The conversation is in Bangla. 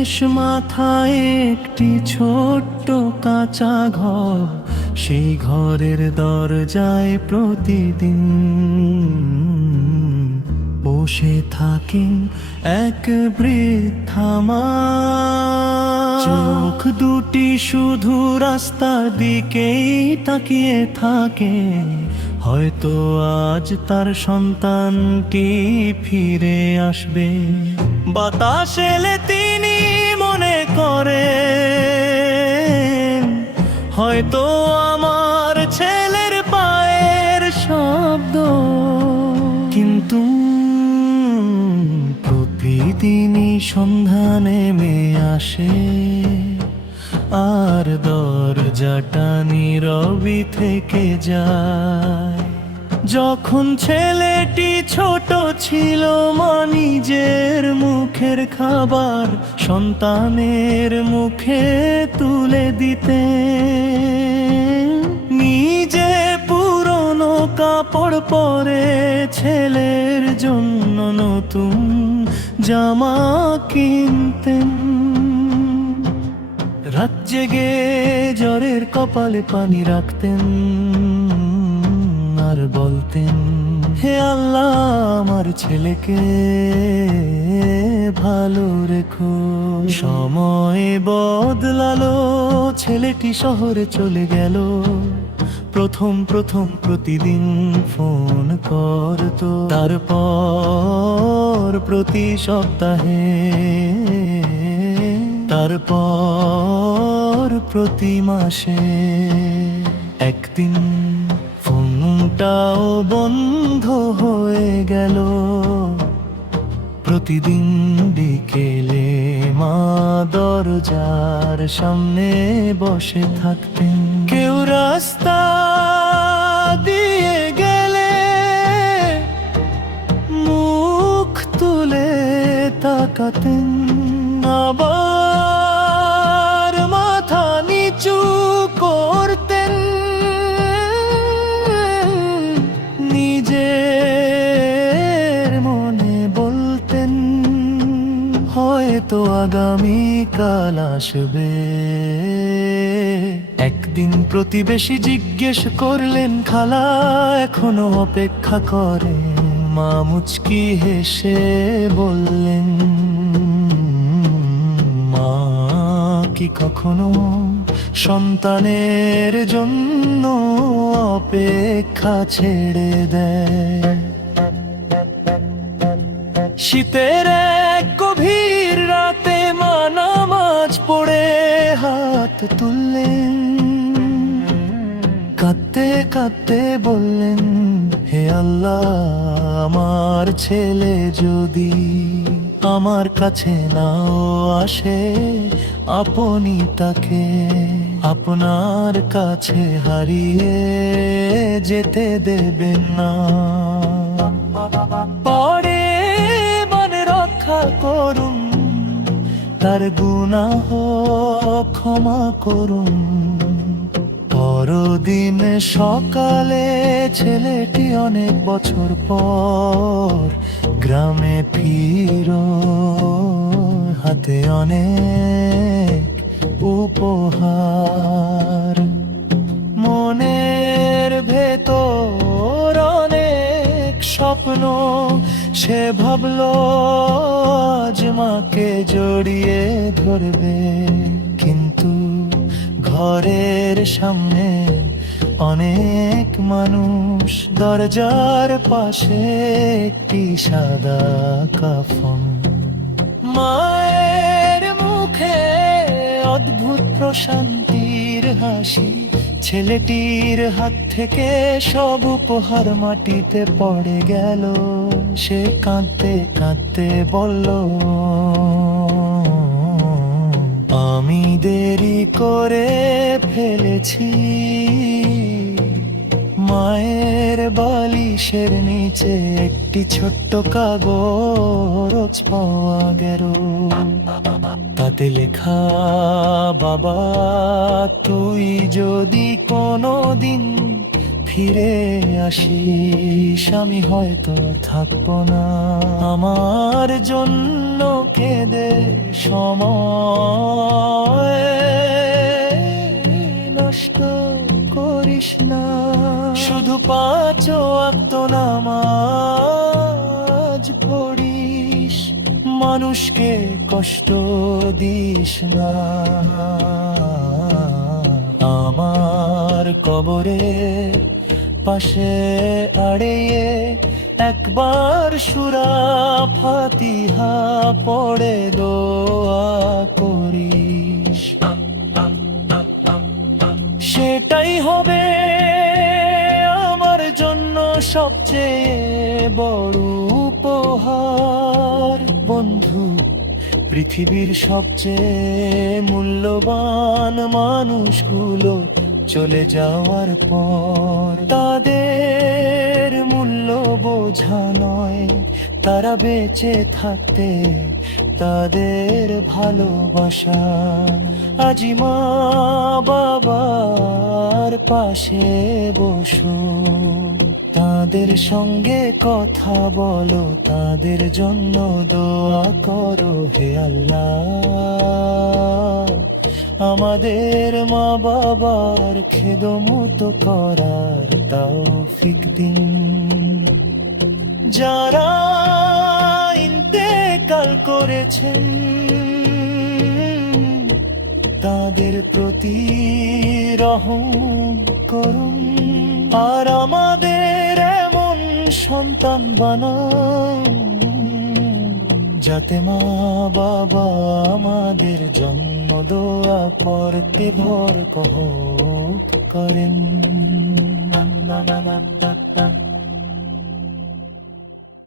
শেষ মাথায় একটি ছোট্ট কাঁচা ঘর, সেই ঘরের দরজায় প্রতিদিন বসে থাকেন এক বৃদ্ধা মা। চোখ দুটি শুধু রাস্তার দিকেই তাকিয়ে থাকে, হয়তো আজ তার সন্তানটি ফিরে আসবে। বাতাস এলে তিনি মনে করেন, হয়তো আমার ছেলের পায়ের শব্দ। কিন্তু প্রতিদিনই সন্ধ্যা নেমে আসে, আর দরজাটা নীরবই থেকে যায়। যখন ছেলেটি ছোট ছিল, মা নিজের মুখের খাবার সন্তানের মুখে তুলে দিতে, নিজে পুরনো কাপড় পরে ছেলের জন্য নতুন জামা কিনতেন। রাত জেগে জ্বরের কপালে পানি রাখতেন, আর বলতেন, হে আল্লাহ আমার ছেলেকে ভালো রেখো। সময় বদলালো, ছেলেটি শহরে চলে গেল। প্রথম প্রতিদিন ফোন করতো, তারপর প্রতি সপ্তাহে, তারপর প্রতি মাসে। একদিন ফোনটাও বন্ধ হয়ে গেল। প্রতিদিন বিকেলে মা দরজার সামনে বসে থাকতেন। কেউ রাস্তা দিয়ে গেলে মুখ তুলে তাকাতেন, আবার মাথা নিচু করতেন। নিজের মনে বলতেন, হয়তো আগামীকাল আসবে। একদিন প্রতিবেশী জিজ্ঞেস করলেন, খালা এখনো অপেক্ষা করে? মা মুচকি হেসে বললেন, মা কি কখনো সন্তানের জন্য অপেক্ষা ছেড়ে দেয়? শীতের এক গভীর রাতে মা নামাজ পড়ে হাত তুললেন, কাঁদতে কাঁদতে বললেন, হে আল্লাহ আমার ছেলে যদি আমার কাছে নাও আসে, আপনি তাকে আপনার কাছে হারিয়ে যেতে দেবেন না। পরে মানে রক্ষা করুন, তার গুনাহ ক্ষমা করুন। পরদিন সকালে ছেলেটি অনেক বছর পর গ্রামে ফিরো, হাতে অনেক উপহার। মনের ভেতর অনেক স্বপ্ন, সে ভাবলো আজ মাকে জড়িয়ে ধরবে। কিন্তু ঘরের সামনে অনেক মানুষ, দরজার পাশে একটি সাদা কাফন। মায়ের মুখে অদ্ভুত প্রশান্তির হাসি, ছেলেটির হাত থেকে সব উপহার মাটিতে পড়ে গেল। সে কাঁদতে কাঁদতে বলল, আমি দেরি করে ফেলেছি। মায়ের বালিশের নিচে একটি ছোট্ট কাগজ পাওয়া গেল, তাতে লেখা, বাবা তুই যদি কোনোদিন ফিরে আসিস, আমি হয়তো থাকবো না। আমার জন্য কেঁদে সময় নষ্ট করিস না। শুধু পাঁচ ওয়াক্ত নামাজ পড়িস, মানুষকে কষ্ট দিস না। আমার কবরের পাশে আড়িয়ে একবার সূরা ফাতিহা পড়ে দোয়া করিস, সেটাই হবে আমার জন্য সবচেয়ে বড় উপহার। বন্ধু, পৃথিবীর সবচেয়ে মূল্যবান মানুষগুলো চলে যাওয়ার পর তাদের মূল্য বোঝা নয়, তারা বেঁচে থাকতে তাদের ভালোবাসা। আজি মা বাবার পাশে বসো, তাদের সঙ্গে কথা বলো, তাদের জন্য দোয়া করো। হে আল্লাহ, আমাদের মা বাবার খেদমত করার তৌফিক দিন। যারা ইন্তেকাল করেছেন তাদের প্রতি রহম করুন, আর আমাদের এমন সন্তান বানান যাতে মা বাবা আমাদের জন্ম দোয়া করতে ভরকত করেন।